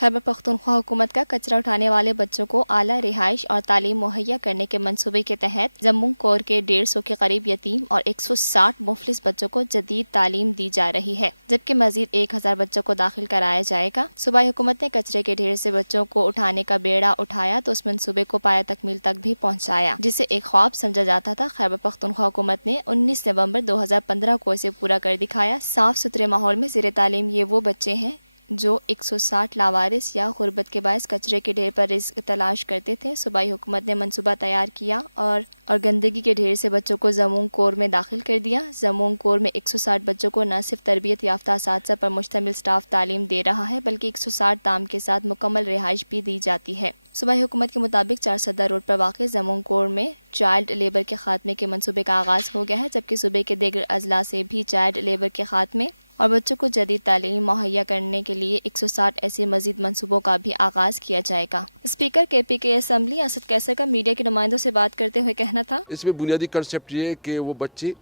خیبر پختونخوا حکومت کا کچرا اٹھانے والے بچوں کو اعلیٰ رہائش اور تعلیم مہیا کرنے کے منصوبے کے تحت جموں کور کے 150 کے قریب یتیم اور 160 مفلس بچوں کو جدید تعلیم دی جا رہی ہے، جبکہ مزید 1000 بچوں کو داخل کرایا جائے گا۔ صوبائی حکومت نے کچرے کے ڈھیر سے بچوں کو اٹھانے کا بیڑا اٹھایا تو اس منصوبے کو پایہ تکمیل تک بھی پہنچایا، جسے ایک خواب سمجھا جاتا تھا۔ خیبر پختونخوا حکومت نے 19 نومبر 2015 کو اسے پورا کر دکھایا۔ صاف ستھرے ماحول میں زیر تعلیم یہ وہ بچے ہیں جو 160 لاوارث یا غربت کے باعث کچرے کے ڈھیر پر رزق تلاش کرتے تھے۔ صوبائی حکومت نے منصوبہ تیار کیا اور گندگی کے ڈھیر سے بچوں کو جموں کور میں داخل کر دیا۔ جموں کور میں 160 بچوں کو نہ صرف تربیت یافتہ اساتذہ پر مشتمل سٹاف تعلیم دے رہا ہے، بلکہ 160 دام کے ساتھ مکمل رہائش بھی دی جاتی ہے۔ صوبائی حکومت کے مطابق 4 سدہ روڈ پر واقع جموں کور میں چائلڈ لیبر کے خاتمے کے منصوبے کا آغاز ہو گیا ہے، جبکہ صوبے کے دیگر اضلاع سے بھی چائلڈ لیبر کے خاتمے اور بچوں کو جدید تعلیم مہیا کرنے کے لیے 160 ایسے مزید منصوبوں کا بھی آغاز کیا جائے گا۔ اسپیکر کے پی کے اسمبلی اسد کیسر کا میڈیا کے نمائندوں سے بات کرتے ہوئے کہنا تھا، اس میں بنیادی کنسیپٹ یہ ہے کہ وہ بچے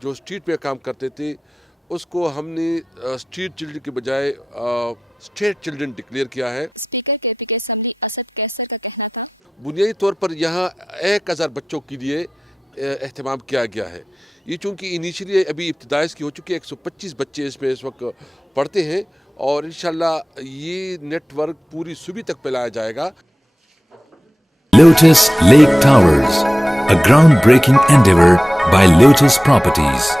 جو اسٹریٹ پہ کام کرتے تھے اس کو ہم نے اسٹریٹ چلڈرن کے بجائے اسٹیٹ چلڈرن ڈکلیئر کیا ہے۔ اسپیکر کے پی کے اسمبلی اسد کیسر کا کہنا تھا، بنیادی طور پر یہاں 1000 بچوں کے لیے اہتمام کیا گیا ہے۔ یہ چونکہ انیشلی ابھی ابتدائی اس کی ہو چکی ہے، 125 بچے اس میں اس وقت پڑھتے ہیں اور انشاءاللہ یہ نیٹ ورک پوری صوبے تک پھیلایا جائے گا۔ Lotus Lake Towers, a groundbreaking endeavor by Lotus Properties.